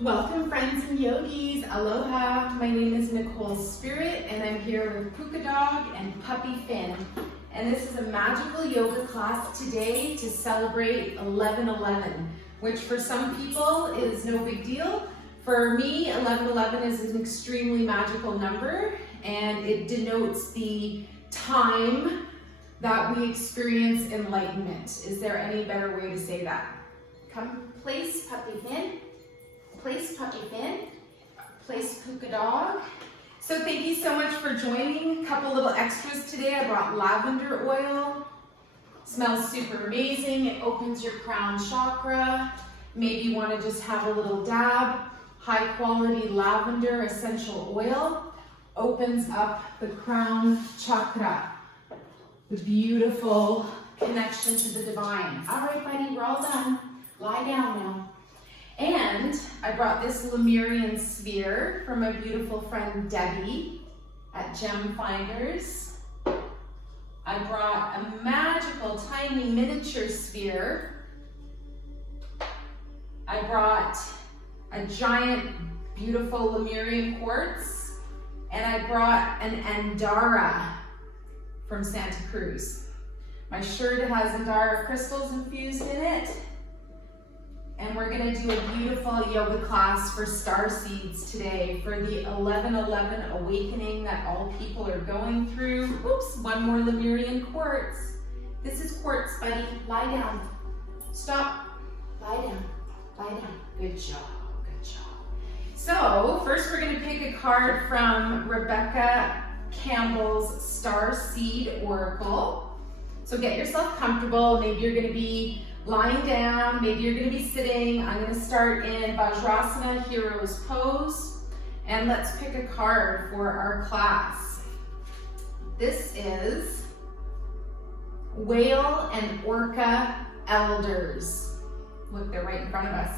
Welcome friends and yogis, aloha. My name is Nicole Spirit and I'm here with Puka Dog and Puppy Finn. And this is a magical yoga class today to celebrate 11/11, which for some people is no big deal. For me, 11/11 is an extremely magical number and it denotes the time that we experience enlightenment. Is there any better way to say that? Come, place Puppy Finn. Place Puppy Finn, place Puka Dog. So thank you so much for joining. A couple little extras today. I brought lavender oil. Smells super amazing. It opens your crown chakra. Maybe you want to just have a little dab. High quality lavender essential oil opens up the crown chakra. The beautiful connection to the divine. All right, buddy, we're all done. Lie down now. And I brought this Lemurian sphere from my beautiful friend Debbie at Gem Finders. I brought a magical tiny miniature sphere. I brought a giant beautiful Lemurian quartz. And I brought an Andara from Santa Cruz. My shirt has Andara crystals infused in it. And we're gonna do a beautiful yoga class for Starseeds today for the 11/11 awakening that all people are going through. Oops, one more Lemurian quartz. This is quartz, buddy. Lie down. Stop. Lie down. Lie down. Good job. Good job. So first we're gonna pick a card from Rebecca Campbell's Starseed Oracle. So get yourself comfortable. Maybe you're gonna be lying down, maybe you're gonna be sitting. I'm gonna start in Vajrasana, Hero's Pose, and let's pick a card for our class. This is Whale and Orca Elders. Look, they're right in front of us.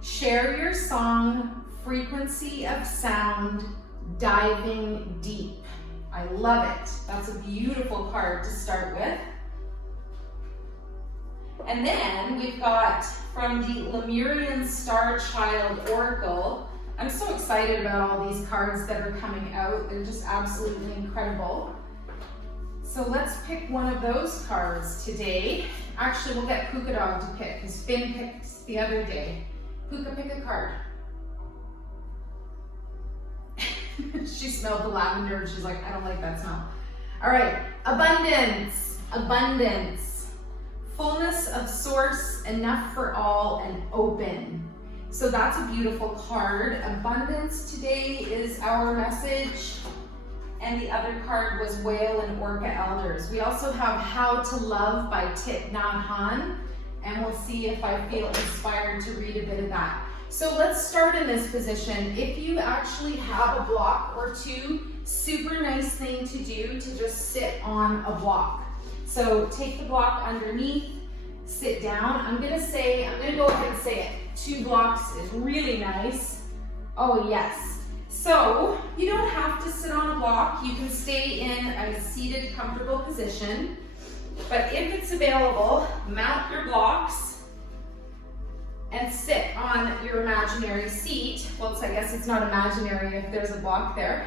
Share your song, frequency of sound, diving deep. I love it. That's a beautiful card to start with. And then we've got from the Lemurian Star Child Oracle. I'm so excited about all these cards that are coming out. They're just absolutely incredible. So let's pick one of those cards today. Actually, we'll get Puka Dog to pick because Finn picked the other day. Puka, pick a card. She smelled the lavender and she's like, I don't like that smell. All right, abundance, abundance. Fullness of source, enough for all, and open. So that's a beautiful card. Abundance today is our message. And the other card was Whale and Orca Elders. We also have How to Love by Thich Nhat Hanh. And we'll see if I feel inspired to read a bit of that. So let's start in this position. If you actually have a block or two, super nice thing to do to just sit on a block. So take the block underneath, sit down. I'm gonna go ahead and say it. 2 blocks is really nice. Oh yes. So you don't have to sit on a block. You can stay in a seated, comfortable position. But if it's available, mount your blocks and sit on your imaginary seat. Well, I guess it's not imaginary if there's a block there.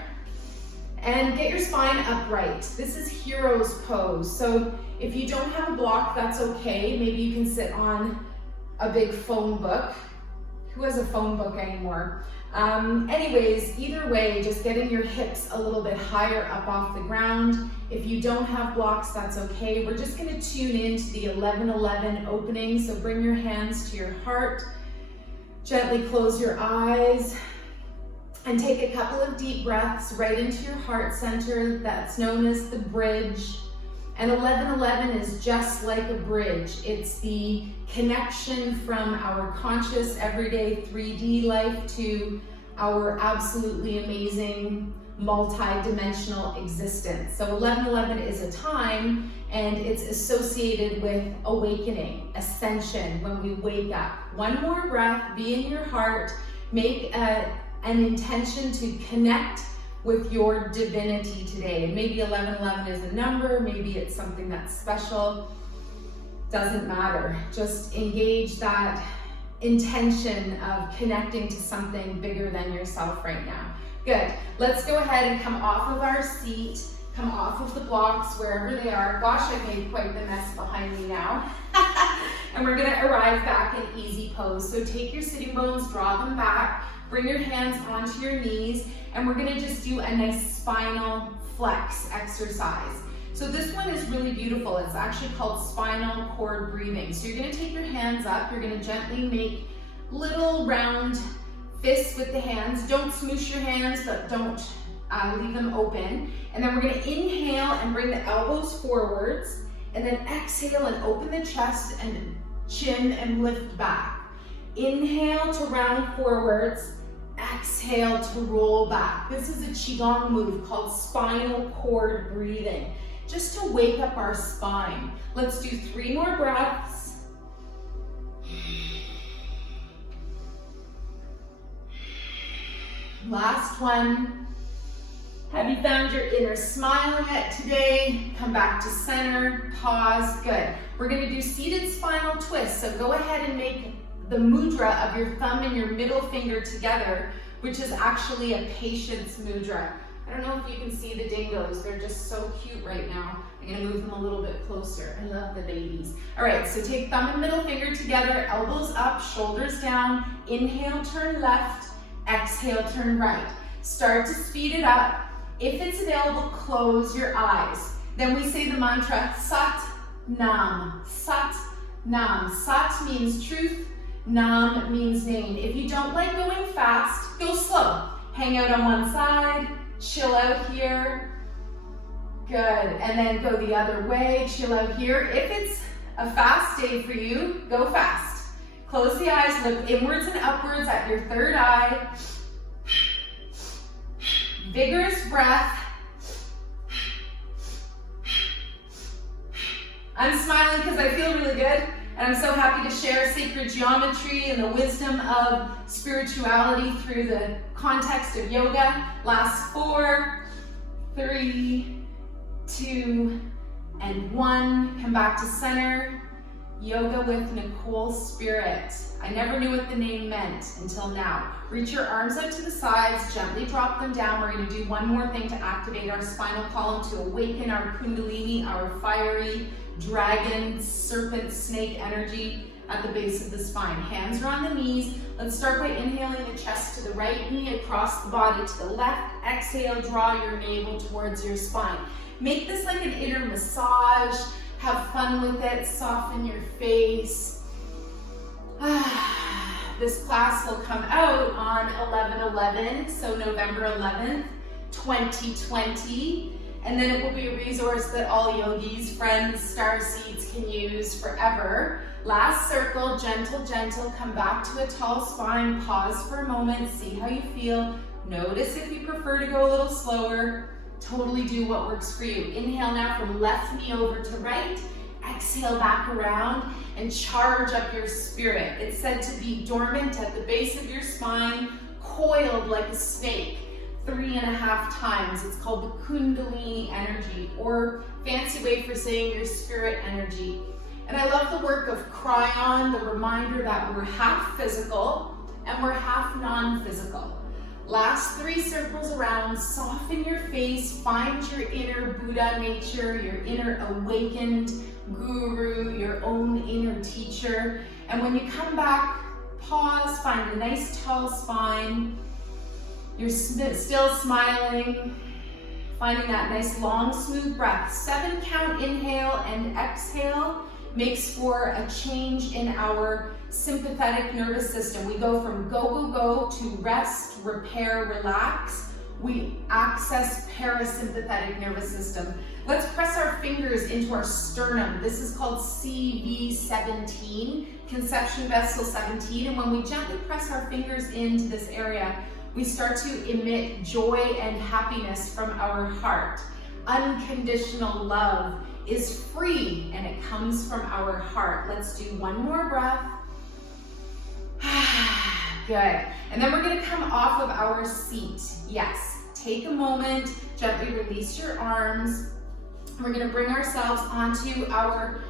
And get your spine upright. This is Hero's Pose. So if you don't have a block, that's okay. Maybe you can sit on a big phone book. Who has a phone book anymore? Anyways, either way, just getting your hips a little bit higher up off the ground. If you don't have blocks, that's okay. We're just gonna tune into the 11/11 opening. So bring your hands to your heart. Gently close your eyes. And take a couple of deep breaths right into your heart center. That's known as the bridge. And 11/11 is just like a bridge. It's the connection from our conscious, everyday 3D life to our absolutely amazing multi-dimensional existence. So 11/11 is a time and it's associated with awakening, ascension, when we wake up. One more breath, be in your heart, make an intention to connect with your divinity today. Maybe 11/11 is a number, maybe it's something that's special, doesn't matter. Just engage that intention of connecting to something bigger than yourself right now. Good. Let's go ahead and come off of our seat, come off of the blocks wherever they are. Gosh, I've made quite the mess behind me now. And we're gonna arrive back in easy pose. So take your sitting bones, draw them back, bring your hands onto your knees, and we're gonna just do a nice spinal flex exercise. So this one is really beautiful. It's actually called spinal cord breathing. So you're gonna take your hands up, you're gonna gently make little round fists with the hands. Don't smoosh your hands, but don't leave them open. And then we're gonna inhale and bring the elbows forwards, and then exhale and open the chest and chin and lift back. Inhale to round forwards, exhale to roll back. This is a Qigong move called spinal cord breathing, just to wake up our spine. Let's do 3 more breaths. Last one. Have you found your inner smile yet today? Come back to center, pause, good. We're gonna do seated spinal twists, so go ahead and make the mudra of your thumb and your middle finger together, which is actually a patience mudra. I don't know if you can see the dingoes, they're just so cute right now. I'm gonna move them a little bit closer. I love the babies. All right, so take thumb and middle finger together, elbows up, shoulders down. Inhale, turn left, exhale, turn right. Start to speed it up. If it's available, close your eyes. Then we say the mantra, Sat Nam, Sat Nam. Sat means truth, Nam means name. If you don't like going fast, go slow. Hang out on one side, chill out here. Good, and then go the other way, chill out here. If it's a fast day for you, go fast. Close the eyes, look inwards and upwards at your third eye. Vigorous breath. I'm smiling because I feel really good, and I'm so happy to share sacred geometry and the wisdom of spirituality through the context of yoga. Last 4, 3, 2, and 1. Come back to center. Yoga with Nicole Spirit. I never knew what the name meant until now. Reach your arms out to the sides, gently drop them down. We're going to do one more thing to activate our spinal column, to awaken our kundalini, our fiery dragon, serpent, snake energy at the base of the spine. Hands are on the knees. Let's start by inhaling the chest to the right knee, across the body to the left. Exhale, draw your navel towards your spine. Make this like an inner massage. Have fun with it, soften your face. This class will come out on 11/11, so November 11th, 2020. And then it will be a resource that all yogis, friends, Starseeds can use forever. Last circle, gentle, gentle, come back to a tall spine, pause for a moment, see how you feel. Notice if you prefer to go a little slower. Totally do what works for you. Inhale now from left knee over to right. Exhale back around and charge up your spirit. It's said to be dormant at the base of your spine, coiled like a snake, 3.5 times. It's called the Kundalini energy, or fancy way for saying your spirit energy. And I love the work of Cryon, the reminder that we're half physical and we're half non-physical. Last 3 circles around, soften your face, find your inner Buddha nature, your inner awakened guru, your own inner teacher. And when you come back, pause, find a nice tall spine. You're still smiling, finding that nice long, smooth breath. 7 count inhale and exhale makes for a change in our sympathetic nervous system. We go from go, go, go to rest, repair, relax. We access parasympathetic nervous system. Let's press our fingers into our sternum. This is called CV17, conception vessel 17. And when we gently press our fingers into this area, we start to emit joy and happiness from our heart. Unconditional love is free and it comes from our heart. Let's do one more breath. Good. And then we're going to come off of our seat. Yes. Take a moment, gently release your arms. We're going to bring ourselves onto our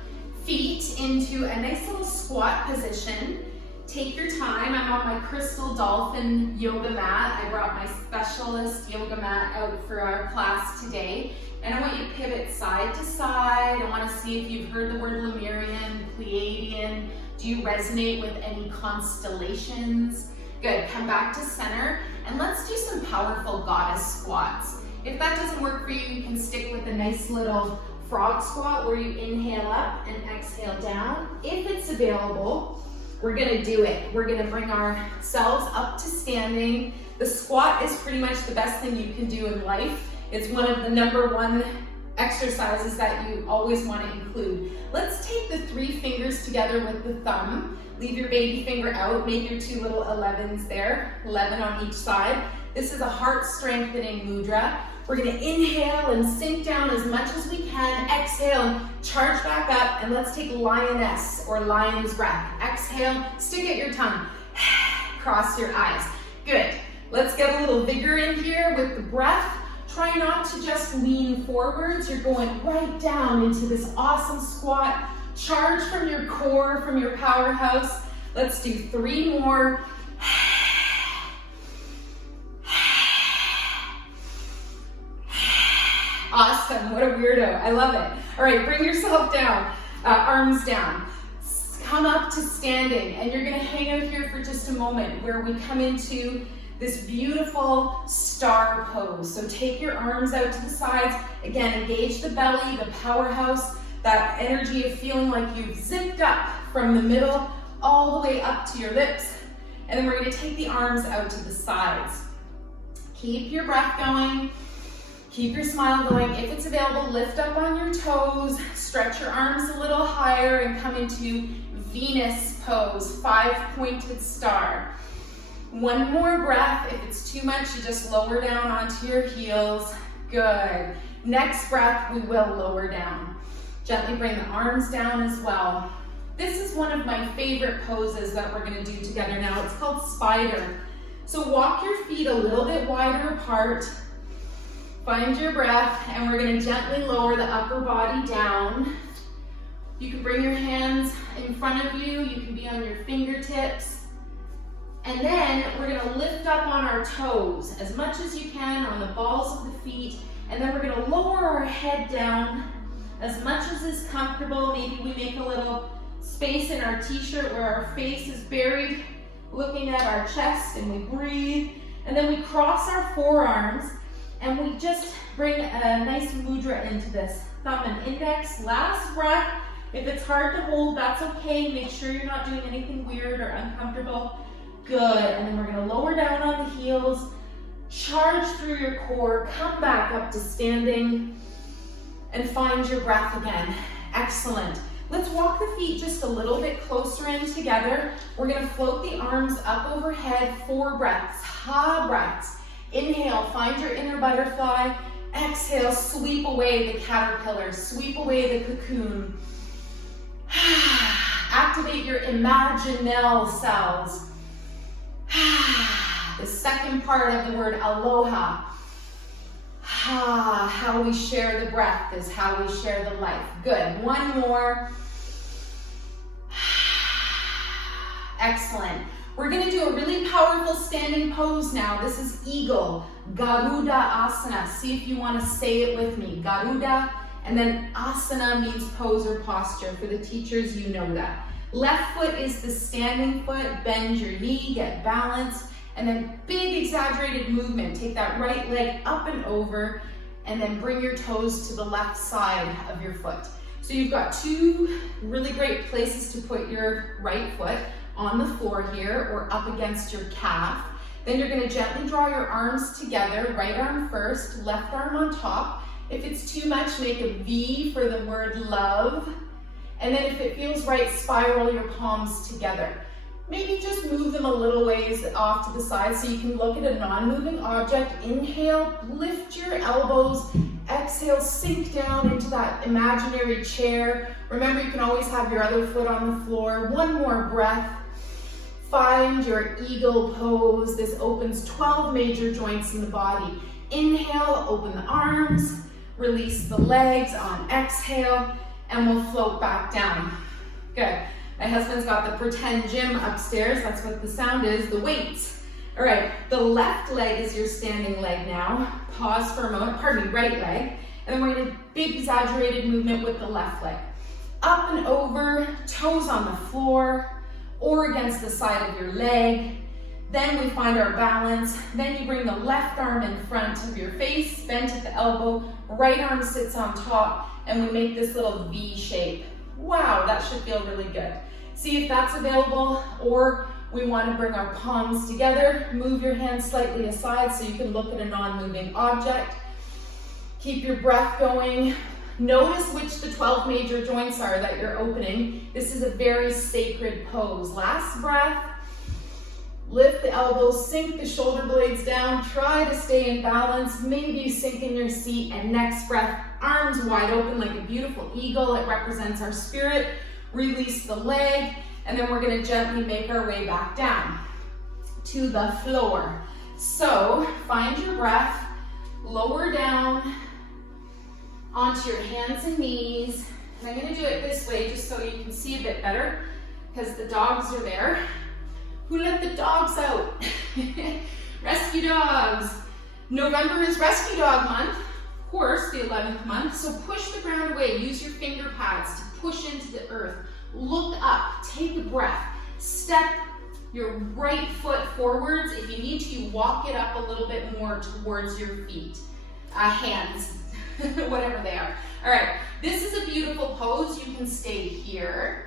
feet into a nice little squat position. Take your time. I'm on my crystal dolphin yoga mat. I brought my specialist yoga mat out for our class today. And I want you to pivot side to side. I want to see if you've heard the word Lemurian, Pleiadian. Do you resonate with any constellations? Good. Come back to center. And let's do some powerful goddess squats. If that doesn't work for you, you can stick with a nice little frog squat where you inhale up and exhale down. If it's available, we're gonna do it. We're gonna bring ourselves up to standing. The squat is pretty much the best thing you can do in life. It's one of the #1 exercises that you always wanna include. Let's take the 3 fingers together with the thumb. Leave your baby finger out, make your 2 little 11s there, 11 on each side. This is a heart strengthening mudra. We're gonna inhale and sink down as much as we can. Exhale and charge back up, and let's take lioness or lion's breath. Exhale, stick at your tongue. Cross your eyes. Good. Let's get a little vigor in here with the breath. Try not to just lean forwards. You're going right down into this awesome squat. Charge from your core, from your powerhouse. Let's do 3 more. Awesome, what a weirdo, I love it. All right, bring yourself down, arms down. Come up to standing, and you're gonna hang out here for just a moment where we come into this beautiful star pose. So take your arms out to the sides. Again, engage the belly, the powerhouse, that energy of feeling like you've zipped up from the middle all the way up to your lips. And then we're gonna take the arms out to the sides. Keep your breath going. Keep your smile going. If it's available, lift up on your toes, stretch your arms a little higher and come into Venus pose, 5-pointed star. 1 more breath. If it's too much, you just lower down onto your heels. Good. Next breath, we will lower down. Gently bring the arms down as well. This is one of my favorite poses that we're gonna do together now. It's called spider. So walk your feet a little bit wider apart. Find your breath, and we're gonna gently lower the upper body down. You can bring your hands in front of you. You can be on your fingertips. And then we're gonna lift up on our toes as much as you can on the balls of the feet. And then we're gonna lower our head down as much as is comfortable. Maybe we make a little space in our t-shirt where our face is buried, looking at our chest, and we breathe. And then we cross our forearms, and we just bring a nice mudra into this. Thumb and index, last breath. If it's hard to hold, that's okay. Make sure you're not doing anything weird or uncomfortable. Good, and then we're gonna lower down on the heels, charge through your core, come back up to standing, and find your breath again. Excellent. Let's walk the feet just a little bit closer in together. We're gonna float the arms up overhead, 4 breaths, ha breaths. Inhale, find your inner butterfly. Exhale, sweep away the caterpillar, sweep away the cocoon. Activate your imaginal cells. The second part of the word aloha. How we share the breath is how we share the life. Good, 1 more. Excellent. We're gonna do a really powerful standing pose now. This is eagle, Garuda Asana. See if you wanna say it with me. Garuda, and then asana means pose or posture. For the teachers, you know that. Left foot is the standing foot. Bend your knee, get balanced, and then big exaggerated movement. Take that right leg up and over, and then bring your toes to the left side of your foot. So you've got 2 really great places to put your right foot, on the floor here or up against your calf. Then you're gonna gently draw your arms together, right arm first, left arm on top. If it's too much, make a V for the word love. And then if it feels right, spiral your palms together. Maybe just move them a little ways off to the side so you can look at a non-moving object. Inhale, lift your elbows. Exhale, sink down into that imaginary chair. Remember, you can always have your other foot on the floor. 1 more breath. Find your eagle pose. This opens 12 major joints in the body. Inhale, open the arms, release the legs on exhale, and we'll float back down. Good. My husband's got the pretend gym upstairs. That's what the sound is, the weights. All right, the left leg is your standing leg now. Pause for a moment, pardon me, right leg. And then we're gonna big exaggerated movement with the left leg. Up and over, toes on the floor or against the side of your leg. Then we find our balance. Then you bring the left arm in front of your face, bent at the elbow, right arm sits on top, and we make this little V shape. Wow, that should feel really good. See if that's available, or we want to bring our palms together, move your hands slightly aside so you can look at a non-moving object. Keep your breath going. Notice which the 12 major joints are that you're opening. This is a very sacred pose. Last breath. Lift the elbows, sink the shoulder blades down, try to stay in balance. Maybe you sink in your seat, and next breath, arms wide open like a beautiful eagle. It represents our spirit. Release the leg, and then we're gonna gently make our way back down to the floor. So find your breath, lower down onto your hands and knees. And I'm gonna do it this way just so you can see a bit better because the dogs are there. Who let the dogs out? Rescue dogs. November is Rescue Dog Month, of course, the 11th month. So push the ground away. Use your finger pads to push into the earth. Look up, take a breath. Step your right foot forwards. If you need to, you walk it up a little bit more towards your feet. Hands, whatever they are. All right, this is a beautiful pose. You can stay here.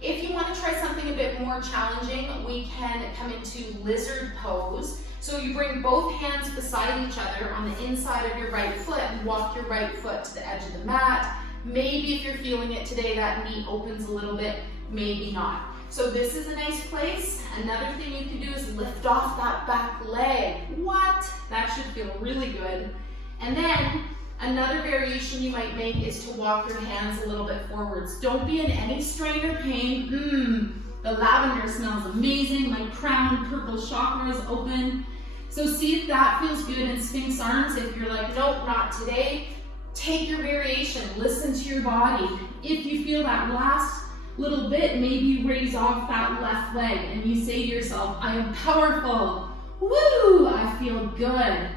If you want to try something a bit more challenging, we can come into lizard pose. So you bring both hands beside each other on the inside of your right foot and walk your right foot to the edge of the mat. Maybe if you're feeling it today, that knee opens a little bit, maybe not. So this is a nice place. Another thing you can do is lift off that back leg. What? That should feel really good. And then another variation you might make is to walk your hands a little bit forwards. Don't be in any strain or pain. The lavender smells amazing. My crown purple chakra is open. So see if that feels good in Sphinx arms. If you're like, nope, not today, take your variation. Listen to your body. If you feel that last little bit, maybe you raise off that left leg and you say to yourself, I am powerful. Woo, I feel good.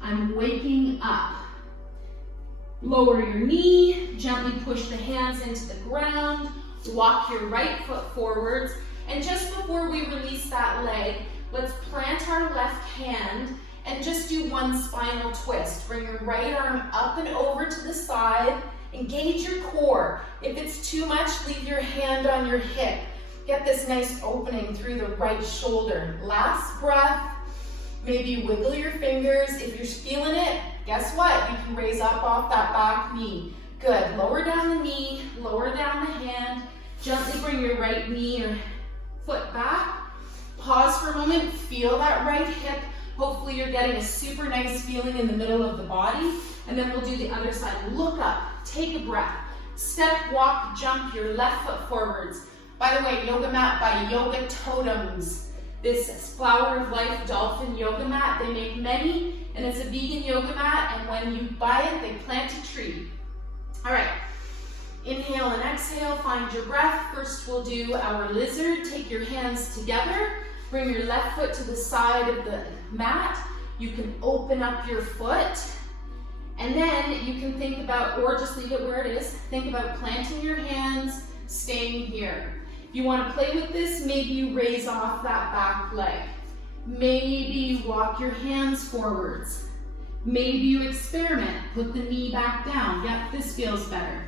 I'm waking up. Lower your knee, gently push the hands into the ground, walk your right foot forwards, and just before we release that leg, let's plant our left hand and just do one spinal twist. Bring your right arm up and over to the side, engage your core. If it's too much, leave your hand on your hip. Get this nice opening through the right shoulder. Last breath. Maybe wiggle your fingers. If you're feeling it, guess what? You can raise up off that back knee. Good. Lower down the knee, lower down the hand. Gently bring your right knee or foot back. Pause for a moment. Feel that right hip. Hopefully you're getting a super nice feeling in the middle of the body. And then we'll do the other side. Look up. Take a breath. Step, walk, jump your left foot forwards. By the way, yoga mat by Yoga Totems. This Flower of Life Dolphin Yoga Mat, they make many, and it's a vegan yoga mat, and when you buy it, they plant a tree. All right, inhale and exhale, find your breath. First, we'll do our lizard. Take your hands together, bring your left foot to the side of the mat. You can open up your foot, and then you can think about, or just leave it where it is, think about planting your hands, staying here. If you want to play with this, maybe you raise off that back leg. Maybe you walk your hands forwards. Maybe you experiment, put the knee back down. Yep, this feels better.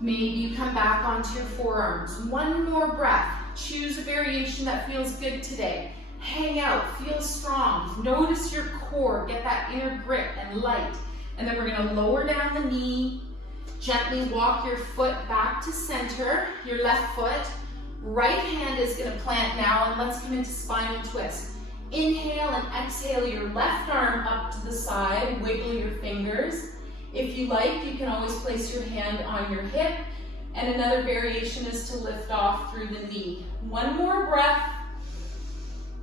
Maybe you come back onto your forearms. One more breath. Choose a variation that feels good today. Hang out, feel strong. Notice your core, get that inner grip and light. And then we're gonna lower down the knee. Gently walk your foot back to center, your left foot. Right hand is gonna plant now, and let's come into spinal twist. Inhale and exhale your left arm up to the side, wiggle your fingers. If you like, you can always place your hand on your hip, and another variation is to lift off through the knee. One more breath,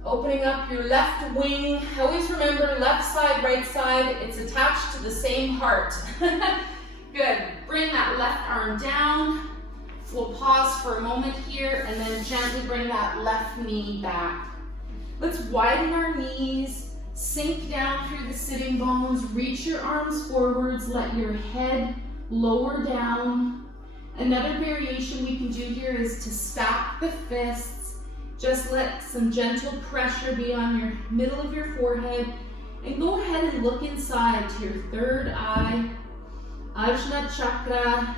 opening up your left wing. Always remember, left side, right side, it's attached to the same heart. Good, bring that left arm down. We'll pause for a moment here and then gently bring that left knee back. Let's widen our knees, sink down through the sitting bones, reach your arms forwards, let your head lower down. Another variation we can do here is to stack the fists. Just let some gentle pressure be on your middle of your forehead, and go ahead and look inside to your third eye, Ajna Chakra,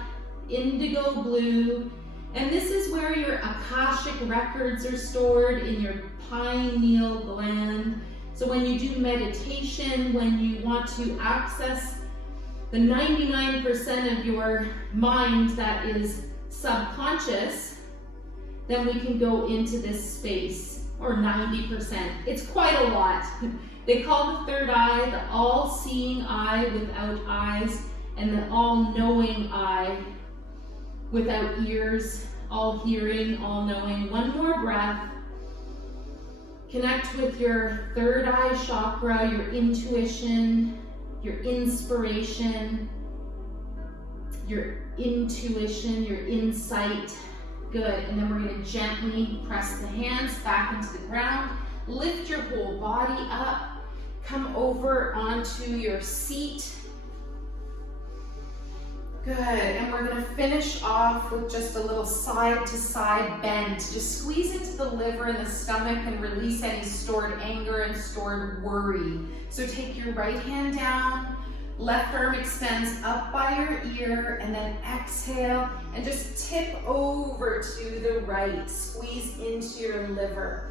indigo blue, and this is where your Akashic records are stored in your pineal gland. So when you do meditation, when you want to access the 99% of your mind that is subconscious, then we can go into this space, or 90%. It's quite a lot. They call the third eye the all-seeing eye without eyes, and the all-knowing eye without ears, all hearing, all knowing. One more breath. Connect with your third eye chakra, your intuition, your inspiration, your intuition, your insight. Good. And then we're going to gently press the hands back into the ground. Lift your whole body up. Come over onto your seat. Good, and we're gonna finish off with just a little side to side bend. Just squeeze into the liver and the stomach and release any stored anger and stored worry. So take your right hand down, left arm extends up by your ear, and then exhale and just tip over to the right. Squeeze into your liver.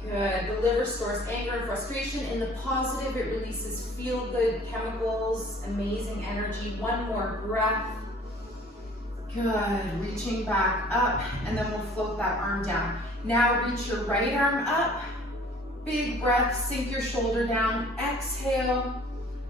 Good, the liver stores anger and frustration. In the positive, it releases feel-good chemicals, amazing energy. One more breath. Good, reaching back up, and then we'll float that arm down. Now reach your right arm up. Big breath, sink your shoulder down. Exhale,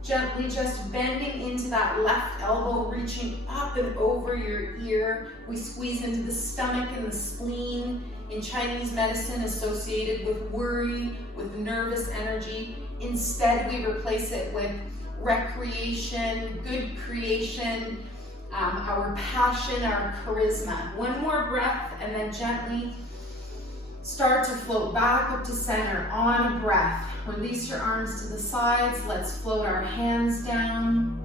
gently just bending into that left elbow, reaching up and over your ear. We squeeze into the stomach and the spleen. In Chinese medicine, associated with worry, with nervous energy. Instead, we replace it with recreation, good creation, our passion, our charisma. One more breath, and then gently start to float back up to center on a breath. Release your arms to the sides. Let's float our hands down.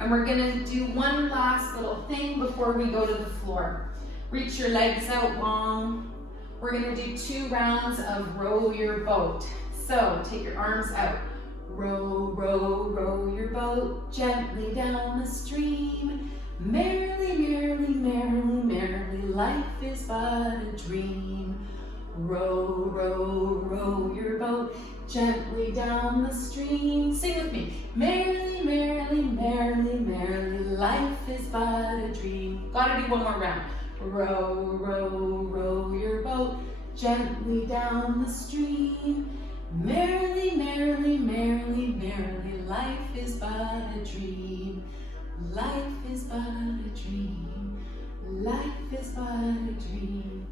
And we're gonna do one last little thing before we go to the floor. Reach your legs out long. We're gonna do 2 rounds of row your boat. So take your arms out. Row, row, row your boat gently down the stream. Merrily, merrily, merrily, merrily, life is but a dream. Row, row, row your boat gently down the stream. Sing with me. Merrily, merrily, merrily, merrily, life is but a dream. Gotta do one more round. Row, row, row your boat gently down the stream. Merrily, merrily, merrily, merrily, life is but a dream. Life is but a dream. Life is but a dream.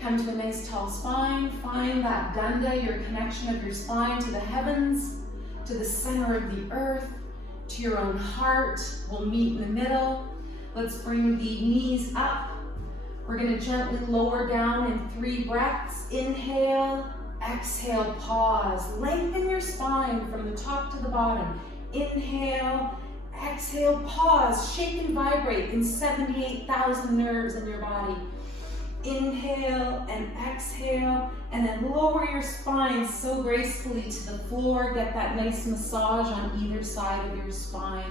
Come to a nice tall spine. Find that danda, your connection of your spine to the heavens, to the center of the earth, to your own heart. We'll meet in the middle. Let's bring the knees up. We're going to gently lower down in 3 breaths. Inhale, exhale, pause. Lengthen your spine from the top to the bottom. Inhale, exhale, pause. Shake and vibrate in 78,000 nerves in your body. Inhale and exhale, and then lower your spine so gracefully to the floor. Get that nice massage on either side of your spine.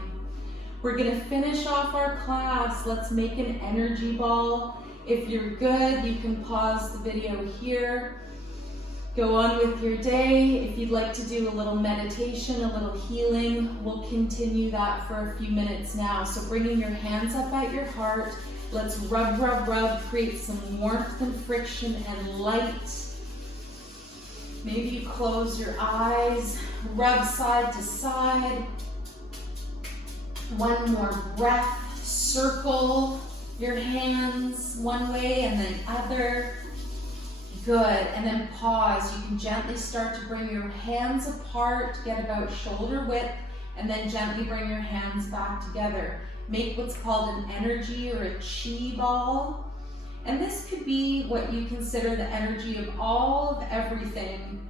We're going to finish off our class. Let's make an energy ball. If you're good, you can pause the video here. Go on with your day. If you'd like to do a little meditation, a little healing, we'll continue that for a few minutes now. So bringing your hands up at your heart, let's rub, rub, rub, create some warmth and friction and light. Maybe you close your eyes, rub side to side. One more breath, circle your hands one way and then other. Good, and then pause. You can gently start to bring your hands apart, get about shoulder width, and then gently bring your hands back together. make what's called an energy or a chi ball. And this could be what you consider the energy of all of everything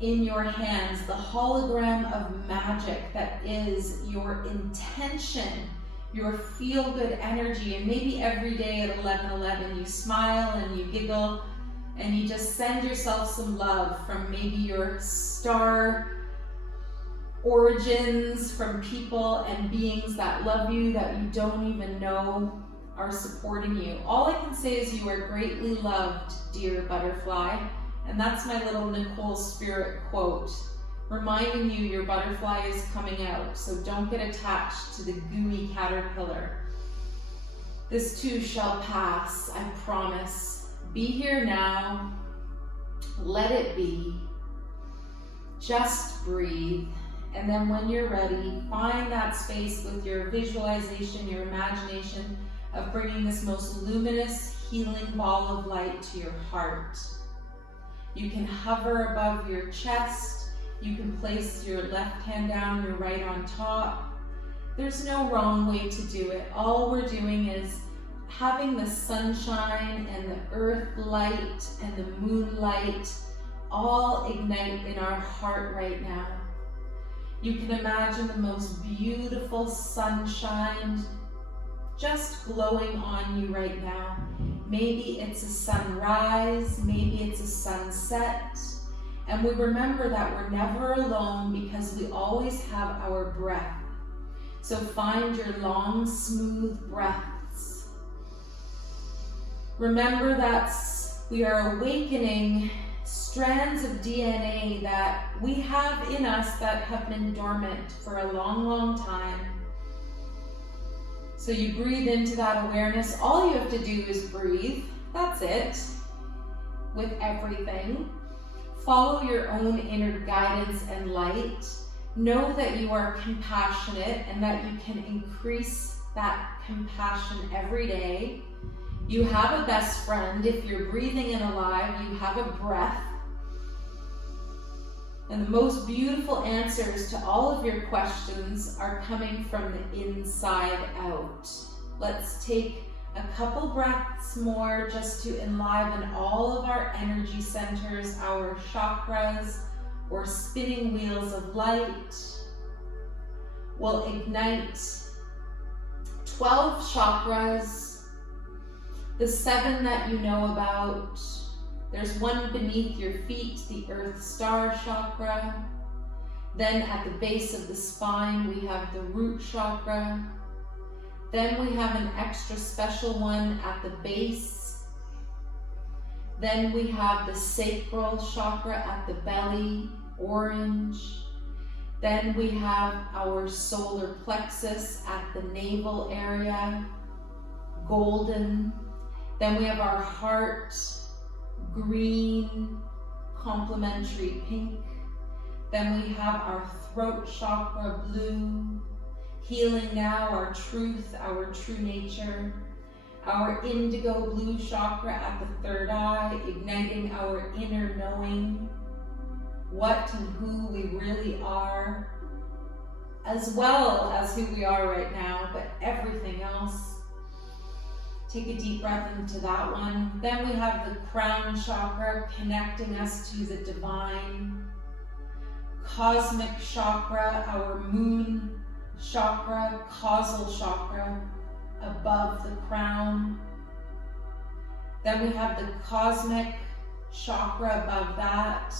in your hands, the hologram of magic that is your intention, your feel-good energy. And maybe every day at 11:11 you smile and you giggle and you just send yourself some love from maybe your star origins, from people and beings that love you that you don't even know are supporting you. All I can say is you are greatly loved, dear butterfly. And that's my little Nicole Spirit quote, reminding you your butterfly is coming out, so don't get attached to the gooey caterpillar. This too shall pass, I promise. Be here now. Let it be. Just breathe. And then when you're ready, find that space with your visualization, your imagination of bringing this most luminous, healing ball of light to your heart. You can hover above your chest. You can place your left hand down, your right on top. There's no wrong way to do it. All we're doing is having the sunshine and the earth light and the moonlight all ignite in our heart right now. You can imagine the most beautiful sunshine just glowing on you right now. Maybe it's a sunrise, maybe it's a sunset. And we remember that we're never alone because we always have our breath. So find your long, smooth breaths. Remember that we are awakening strands of DNA that we have in us that have been dormant for a long, long time. So you breathe into that awareness. All you have to do is breathe. That's it. With everything. Follow your own inner guidance and light. Know that you are compassionate and that you can increase that compassion every day. You have a best friend. If you're breathing and alive, you have a breath. And the most beautiful answers to all of your questions are coming from the inside out. Let's take a couple breaths more just to enliven all of our energy centers, our chakras, or spinning wheels of light. We'll ignite 12 chakras, the 7 that you know about. There's one beneath your feet, the Earth Star chakra. Then at the base of the spine, we have the root chakra. Then we have an extra special one at the base. Then we have the sacral chakra at the belly, orange. Then we have our solar plexus at the navel area, golden. Then we have our heart, green, complementary pink. Then we have our throat chakra, blue, healing now our truth, our true nature. Our indigo blue chakra at the third eye, igniting our inner knowing, what and who we really are, as well as who we are right now, but everything else. Take a deep breath into that one. Then we have the crown chakra connecting us to the divine. Cosmic chakra, our moon chakra, causal chakra, above the crown. Then we have the cosmic chakra above that.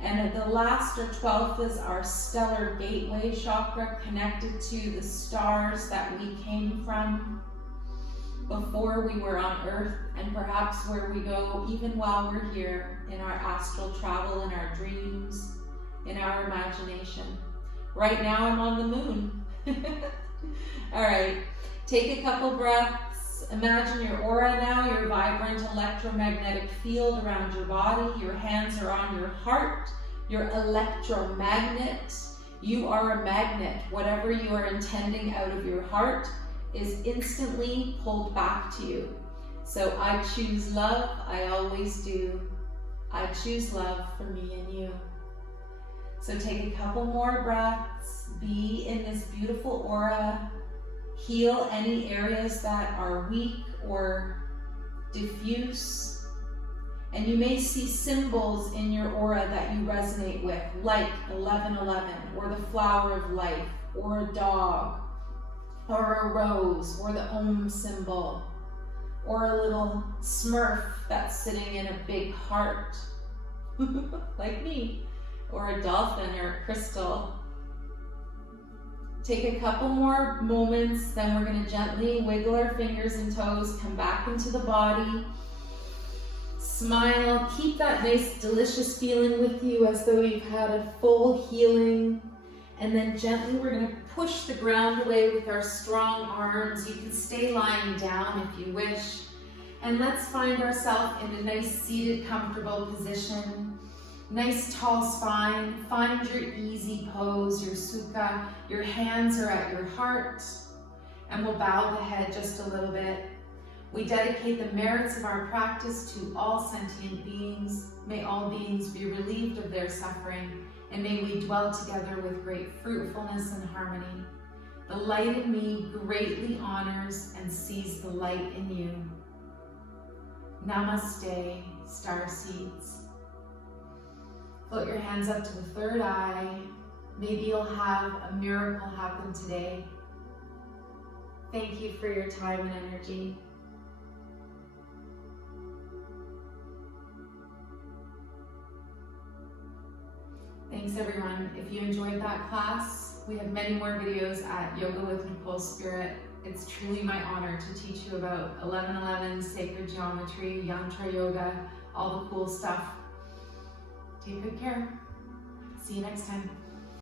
And at the last or 12th is our stellar gateway chakra, connected to the stars that we came from before we were on Earth, and perhaps where we go even while we're here in our astral travel, in our dreams, in our imagination. Right now I'm on the moon. All right, take a couple breaths. Imagine your aura now, your vibrant electromagnetic field around your body. Your hands are on your heart, your electromagnet. You are a magnet. Whatever you are intending out of your heart is instantly pulled back to you. So I choose love, I always do. I choose love for me and you. So take a couple more breaths, be in this beautiful aura, Heal any areas that are weak or diffuse. And you may see symbols in your aura that you resonate with, like 1111, or the flower of life, or a dog, or a rose, or the Om symbol, or a little smurf that's sitting in a big heart, like me, or a dolphin or a crystal. Take a couple more moments, then we're going to gently wiggle our fingers and toes, come back into the body, smile, keep that nice delicious feeling with you as though you've had a full healing, and then gently we're going to push the ground away with our strong arms. You can stay lying down if you wish, and let's find ourselves in a nice seated comfortable position. Nice tall spine, find your easy pose, your sukha. Your hands are at your heart, and we'll bow the head just a little bit. We dedicate the merits of our practice to all sentient beings. May all beings be relieved of their suffering, and may we dwell together with great fruitfulness and harmony. The light in me greatly honors and sees the light in you. Namaste, Starseeds. Float your hands up to the third eye. Maybe you'll have a miracle happen today. Thank you for your time and energy. Thanks everyone. If you enjoyed that class, we have many more videos at Yoga with Nicole Spirit. It's truly my honor to teach you about 1111, sacred geometry, yantra yoga, all the cool stuff. Take good care. See you next time.